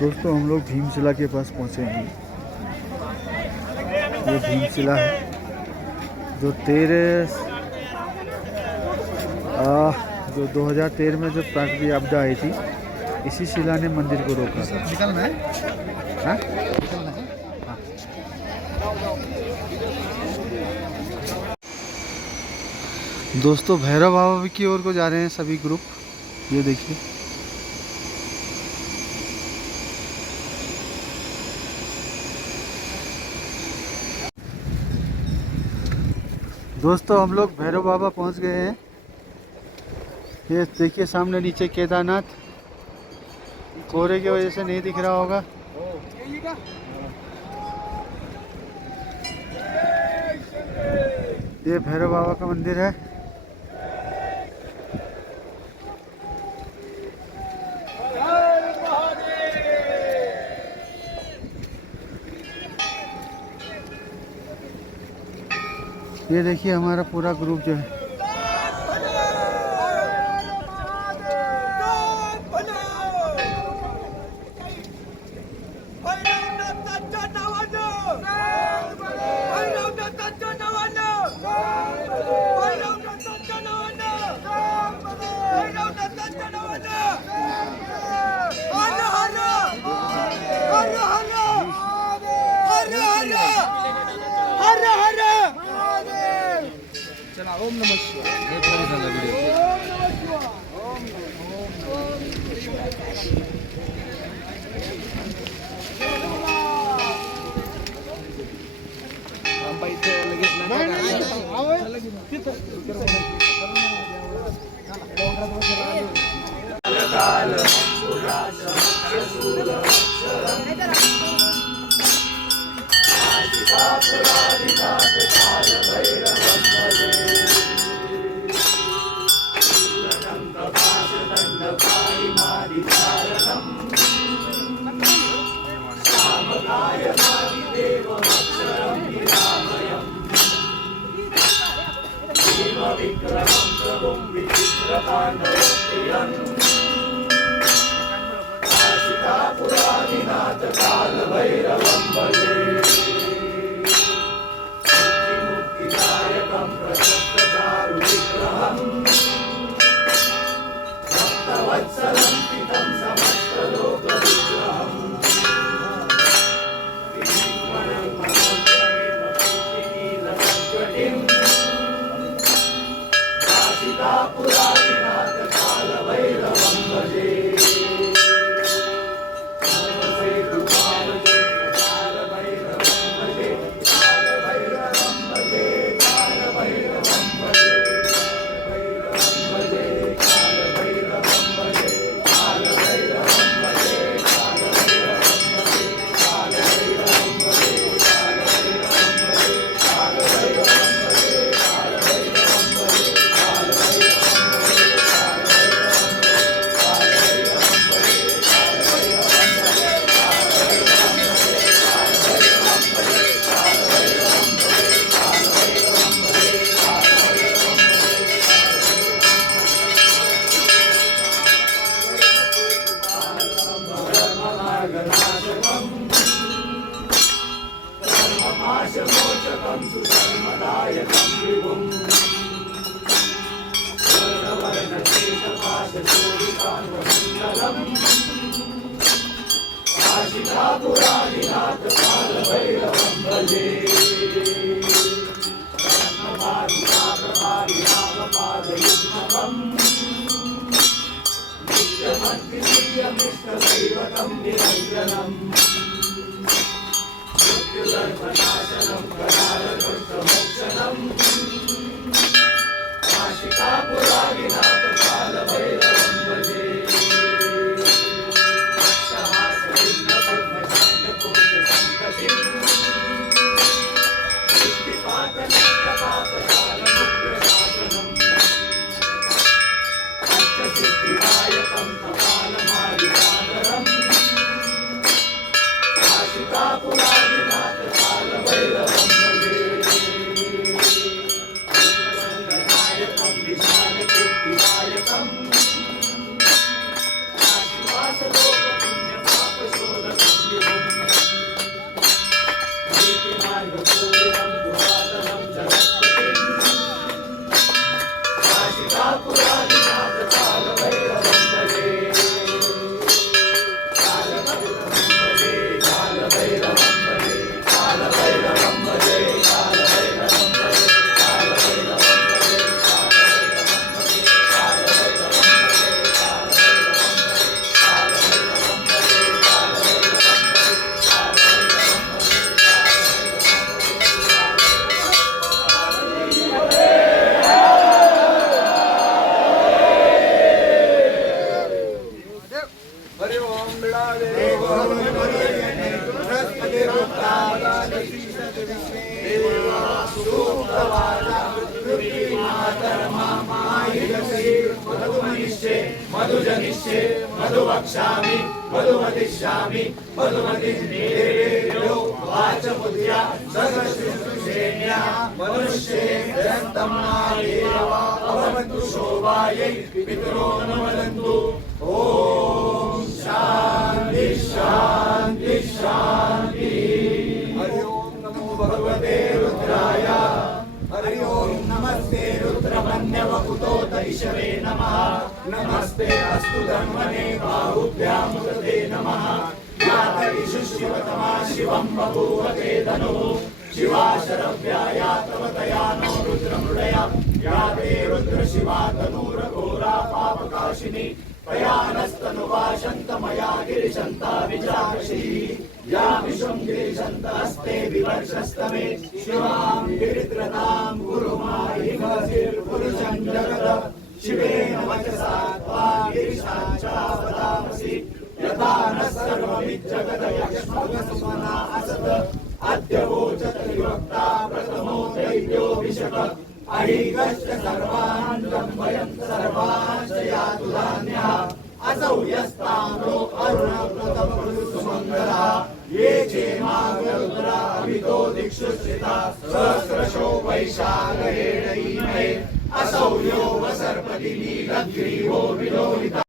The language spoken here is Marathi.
दोस्तों हम लोग भीमशिला के पास पहुंचे हैं। ये भीमशिला है जो 2013 में जो प्राकृतिक आपदा आई थी, इसी शिला ने मंदिर को रोका था। निकलना है? हाँ? निकलना है? हाँ। दोस्तों भैरव बाबा की ओर को जा रहे हैं सभी ग्रुप। ये देखिए दोस्तों हम लोग भैरव बाबा पहुंच गए हैं। ये देखिए सामने नीचे केदारनाथ, कोहरे की वजह से नहीं दिख रहा होगा। ये भैरव बाबा का मंदिर है। ये देखिए हमारा पूरा ग्रुप जो है। ओम नमः शिवाय। विशाल मधुजनिष्ये मधुवक्ष्यामि मधुमतिष्यामि मधुमतिर्देवेभ्यो वाचमुद्या सर्वश्रुश्रेण्या मनुष्ये दन्तम् देव अवन्तु शोभायै पितरो न वदन्तु ॐ शान्ति शान्ति शान्ति हरि ओम नमो भगवते रुद्राय हरि ओम नमस्ते रुद्रमन्यवकुतोत ईशवे नमः नमस्ते अस्तु धन्वने बाहुभ्यां तते नमः यातरिषु शिवतमा शिवं बभूव ते धनुः शिवा शरव्याया तव तया नो रुद्रमृडया या ते रुद्रशिवा तनूरघोरा पापकाशिनी तया नस्तनुवा शन्तमया गिरिशन्ता विजाक्षी या विश्वं गिरिशन्तस्ते विवर्षस्तमे शिवां गिरित्रतां गुरुमाहिमसिर्पुरुषं जगत् शिवेन वचसा त्वा गिरिशाञ्चावतामसि यथा नः सर्वमिज्जगदयक्ष्मगसुमना असत् अद्य वोचत विवक्ता प्रथमो दैव्यो विशक अहीकश्च सर्वान् ब्रह्मयं सर्वाश्च यातु धान्यः असौ यस्ताम्रो अरुणप्रथमपुरुषमङ्गलः ये चेमागरुद्रा अभितो दिक्षु स्थिता सहस्रशो वैशाखेण ईमहे असौ यो वसर्पति नीलग्रीवो विलोहितः